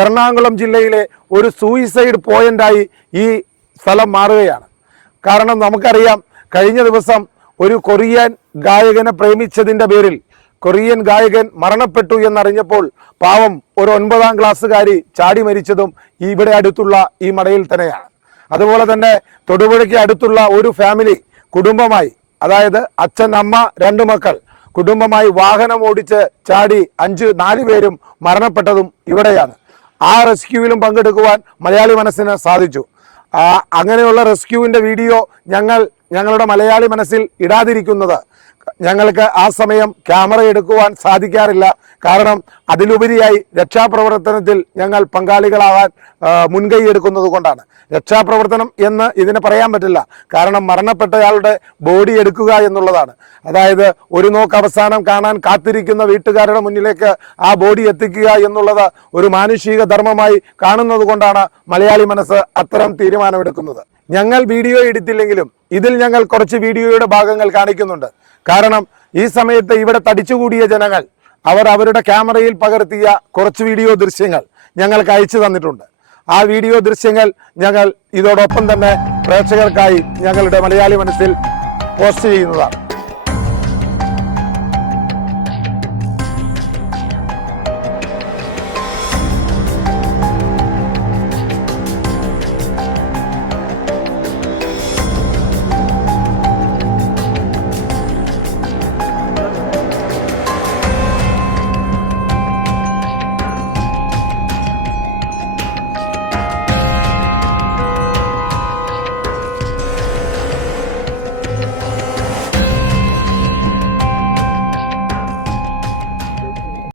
എറണാകുളം ജില്ലയിലെ ഒരു സൂയിസൈഡ് പോയിന്റായി ഈ സ്ഥലം മാറുകയാണ്. കാരണം നമുക്കറിയാം, കഴിഞ്ഞ ദിവസം ഒരു കൊറിയൻ ഗായകനെ പ്രേമിച്ചതിൻ്റെ പേരിൽ കൊറിയൻ ഗായകൻ മരണപ്പെട്ടു എന്നറിഞ്ഞപ്പോൾ പാവം ഒരു 9ാം ക്ലാസ്സുകാരി ചാടി മരിച്ചതും ഇവിടെ അടുത്തുള്ള ഈ മടയിൽ തന്നെയാണ്. അതുപോലെ തന്നെ തൊടുപുഴയ്ക്ക് അടുത്തുള്ള ഒരു ഫാമിലി കുടുംബമായി, അതായത് അച്ഛൻ, അമ്മ, 2 മക്കൾ കുടുംബമായി വാഹനം ഓടിച്ച് ചാടി 4 പേരും മരണപ്പെട്ടതും ഇവിടെയാണ്. ആ റെസ്ക്യൂവിലും പങ്കെടുക്കുവാൻ മലയാളി മനസ്സിന് സാധിച്ചു. അങ്ങനെയുള്ള റെസ്ക്യൂവിൻ്റെ വീഡിയോ ഞങ്ങളുടെ മലയാളി മനസ്സിൽ ഇടാതിരിക്കുന്നത് ഞങ്ങൾക്ക് ആ സമയം ക്യാമറ എടുക്കുവാൻ സാധിക്കാറില്ല. കാരണം അതിലുപരിയായി രക്ഷാപ്രവർത്തനത്തിൽ ഞങ്ങൾ പങ്കാളികളാവാൻ മുൻകൈ എടുക്കുന്നത് കൊണ്ടാണ്. രക്ഷാപ്രവർത്തനം എന്ന് ഇതിനെ പറയാൻ പറ്റില്ല. കാരണം മരണപ്പെട്ടയാളുടെ ബോഡി എടുക്കുക എന്നുള്ളതാണ്. അതായത് ഒരു നോക്ക് അവസാനം കാണാൻ കാത്തിരിക്കുന്ന വീട്ടുകാരുടെ മുന്നിലേക്ക് ആ ബോഡി എത്തിക്കുക എന്നുള്ളത് ഒരു മാനുഷിക ധർമ്മമായി കാണുന്നത് കൊണ്ടാണ് മലയാളി മനസ്സ് അത്തരം തീരുമാനമെടുക്കുന്നത്. ഞങ്ങൾ വീഡിയോ എടുത്തില്ലെങ്കിലും ഇതിൽ ഞങ്ങൾ കുറച്ച് വീഡിയോയുടെ ഭാഗങ്ങൾ കാണിക്കുന്നുണ്ട്. കാരണം ഈ സമയത്ത് ഇവിടെ തടിച്ചുകൂടിയ ജനങ്ങൾ അവരുടെ ക്യാമറയിൽ പകർത്തിയ കുറച്ച് വീഡിയോ ദൃശ്യങ്ങൾ ഞങ്ങൾക്ക് അയച്ചു തന്നിട്ടുണ്ട്. ആ വീഡിയോ ദൃശ്യങ്ങൾ ഞങ്ങൾ ഇതോടൊപ്പം തന്നെ പ്രേക്ഷകർക്കായി ഞങ്ങളുടെ മലയാളി മനസ്സിൽ പോസ്റ്റ് ചെയ്യുന്നതാണ്.